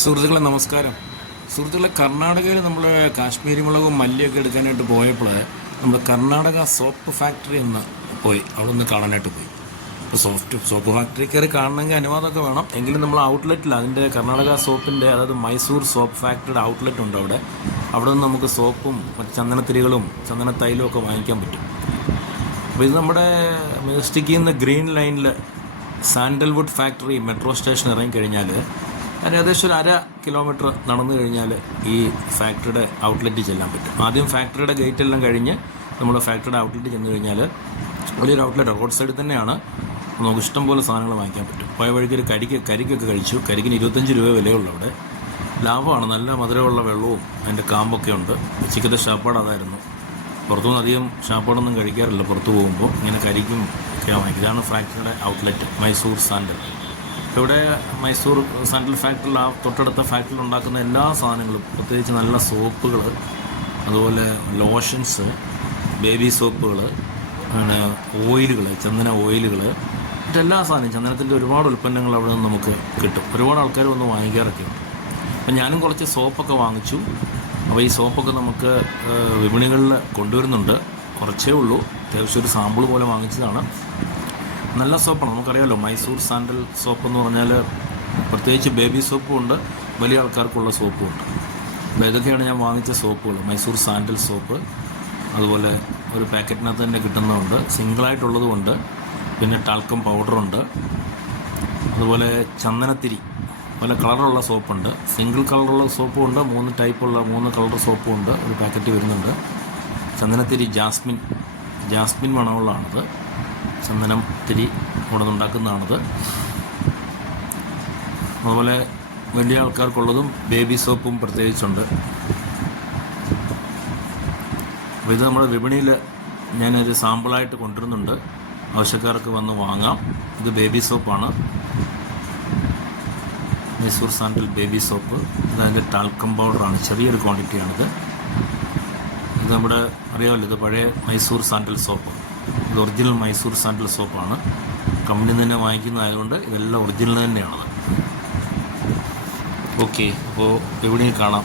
സുഹൃത്തുക്കളെ നമസ്കാരം. സുഹൃത്തുക്കളെ, കർണാടകയിൽ നമ്മൾ കാശ്മീരി മുളകും മല്ലിയൊക്കെ എടുക്കാനായിട്ട് പോയപ്പോൾ നമ്മൾ കർണാടക സോപ്പ് ഫാക്ടറി ഒന്ന് പോയി, അവിടെ ഒന്ന് കാണാനായിട്ട് പോയി. ഇപ്പോൾ സോപ്പ് ഫാക്ടറി കയറി കാണണമെങ്കിൽ അനുവാദമൊക്കെ വേണം. എങ്കിലും നമ്മൾ ഔട്ട്ലെറ്റിൽ അതിൻ്റെ കർണാടക സോപ്പിൻ്റെ, അതായത് മൈസൂർ സോപ്പ് ഫാക്ടറിയുടെ ഔട്ട്ലെറ്റ് ഉണ്ട് അവിടെ നിന്ന് നമുക്ക് സോപ്പും മറ്റ് ചന്ദനത്തിരികളും ചന്ദന തൈലും ഒക്കെ വാങ്ങിക്കാൻ പറ്റും. അപ്പോൾ ഇത് നമ്മുടെ മെജസ്റ്റിക്കിൽ നിന്ന് ഗ്രീൻ ലൈനിൽ സാൻഡൽവുഡ് ഫാക്ടറി മെട്രോ സ്റ്റേഷൻ ഇറങ്ങിക്കഴിഞ്ഞാൽ അതിന് ഏകദേശം ഒരു 1/2 കിലോമീറ്റർ നടന്നു കഴിഞ്ഞാൽ ഈ ഫാക്ടറിയുടെ ഔട്ട്ലെറ്റിൽ ചെല്ലാൻ പറ്റും. ആദ്യം ഫാക്ടറിയുടെ ഗേറ്റെല്ലാം കഴിഞ്ഞ് നമ്മൾ ഫാക്ടറിയുടെ ഔട്ട്ലെറ്റിൽ ചെന്ന് കഴിഞ്ഞാൽ വലിയൊരു ഔട്ട്ലെറ്റ് റോഡ് സൈഡിൽ തന്നെയാണ്. നമുക്ക് ഇഷ്ടംപോലെ സാധനങ്ങൾ വാങ്ങിക്കാൻ പറ്റും. പോയ വഴിക്ക് ഒരു കരിക്കൊക്കെ കഴിച്ചു. കരിക്കിന് 25 രൂപ വിലയുള്ളൂ. അവിടെ ലാഭമാണ്. നല്ല മധുരമുള്ള വെള്ളവും അതിൻ്റെ കാമ്പൊക്കെ ഉണ്ട്. ഉച്ചയ്ക്കത്തെ ഷാപ്പാട് അതായിരുന്നു. പുറത്തുനിന്ന് അധികം ഷാപ്പാടൊന്നും കഴിക്കാറില്ല. പുറത്ത് പോകുമ്പോൾ ഇങ്ങനെ കരിക്കും ഒക്കെ വാങ്ങിക്കും. ഇതാണ് ഫാക്ടറിയുടെ ഔട്ട്ലെറ്റ്, മൈസൂർ സാൻഡൽ. ഇവിടെ മൈസൂർ സാൻഡൽ ഫാക്ടറിയിൽ, ആ തൊട്ടടുത്ത ഫാക്ടറിയിൽ ഉണ്ടാക്കുന്ന എല്ലാ സാധനങ്ങളും, പ്രത്യേകിച്ച് നല്ല സോപ്പുകൾ, അതുപോലെ ലോഷൻസ്, ബേബി സോപ്പുകൾ, പിന്നെ ഓയിലുകൾ, ചന്ദന ഓയിലുകൾ, മറ്റെല്ലാ സാധനവും, ചന്ദനത്തിൻ്റെ ഒരുപാട് ഉൽപ്പന്നങ്ങൾ അവിടെ നിന്ന് നമുക്ക് കിട്ടും. ഒരുപാട് ആൾക്കാർ വന്ന് വാങ്ങിക്കാറൊക്കെ ഉണ്ട്. അപ്പം ഞാനും കുറച്ച് സോപ്പൊക്കെ വാങ്ങിച്ചു. അപ്പോൾ ഈ സോപ്പൊക്കെ നമുക്ക് വിപണികളിൽ കൊണ്ടുവരുന്നുണ്ട്. കുറച്ചേ ഉള്ളൂ. അത്യാവശ്യം ഒരു സാമ്പിൾ പോലെ വാങ്ങിച്ചതാണ്. നല്ല സോപ്പാണ്. നമുക്കറിയാമല്ലോ, മൈസൂർ സാൻഡൽ സോപ്പ് എന്ന് പറഞ്ഞാൽ പ്രത്യേകിച്ച് ബേബി സോപ്പും ഉണ്ട്, വലിയ ആൾക്കാർക്കുള്ള സോപ്പും ഉണ്ട്. അപ്പോൾ ഇതൊക്കെയാണ് ഞാൻ വാങ്ങിച്ച സോപ്പുകൾ. മൈസൂർ സാൻഡൽ സോപ്പ്, അതുപോലെ ഒരു പാക്കറ്റിനകത്ത് തന്നെ കിട്ടുന്നതുണ്ട്, സിംഗിളായിട്ടുള്ളതുമുണ്ട്, പിന്നെ ടാൽക്കം പൗഡറുണ്ട്, അതുപോലെ ചന്ദനത്തിരി, പല കളറുള്ള സോപ്പുണ്ട്. സിംഗിൾ കളറുള്ള സോപ്പും ഉണ്ട്, 3 ടൈപ്പുള്ള 3 കളർ സോപ്പും ഉണ്ട്. ഒരു പാക്കറ്റ് വരുന്നുണ്ട്. ചന്ദനത്തിരി ജാസ്മിൻ മണമുള്ളതാണത്. ചന്ദനം തിരി ഇവിടെ നിന്നുണ്ടാക്കുന്നതാണത്. അതുപോലെ വലിയ ആൾക്കാർക്കുള്ളതും ബേബി സോപ്പും പ്രത്യേകിച്ചുണ്ട്. അപ്പോൾ ഇത് നമ്മുടെ വിപണിയിൽ ഞാനൊരു സാമ്പിളായിട്ട് കൊണ്ടുവരുന്നുണ്ട്. ആവശ്യക്കാർക്ക് വന്ന് വാങ്ങാം. ഇത് ബേബി സോപ്പാണ്, മൈസൂർ സാൻഡൽ ബേബി സോപ്പ്. അതിൻ്റെ ടാൽക്കം പൗഡറാണ്, ചെറിയൊരു ക്വാണ്ടിറ്റിയാണിത്. ഇത് നമ്മുടെ അറിയാമല്ലോ, ഇത് പഴയ മൈസൂർ സാൻഡൽ സോപ്പ്. ഇത് ഒറിജിനൽ മൈസൂർ സാൻഡൽ സോപ്പാണ്. കമ്പനി തന്നെ വാങ്ങിക്കുന്നതായതുകൊണ്ട് ഇതെല്ലാം ഒറിജിനൽ തന്നെയാണത്. ഓക്കെ, അപ്പോൾ വിപണിയിൽ കാണാം.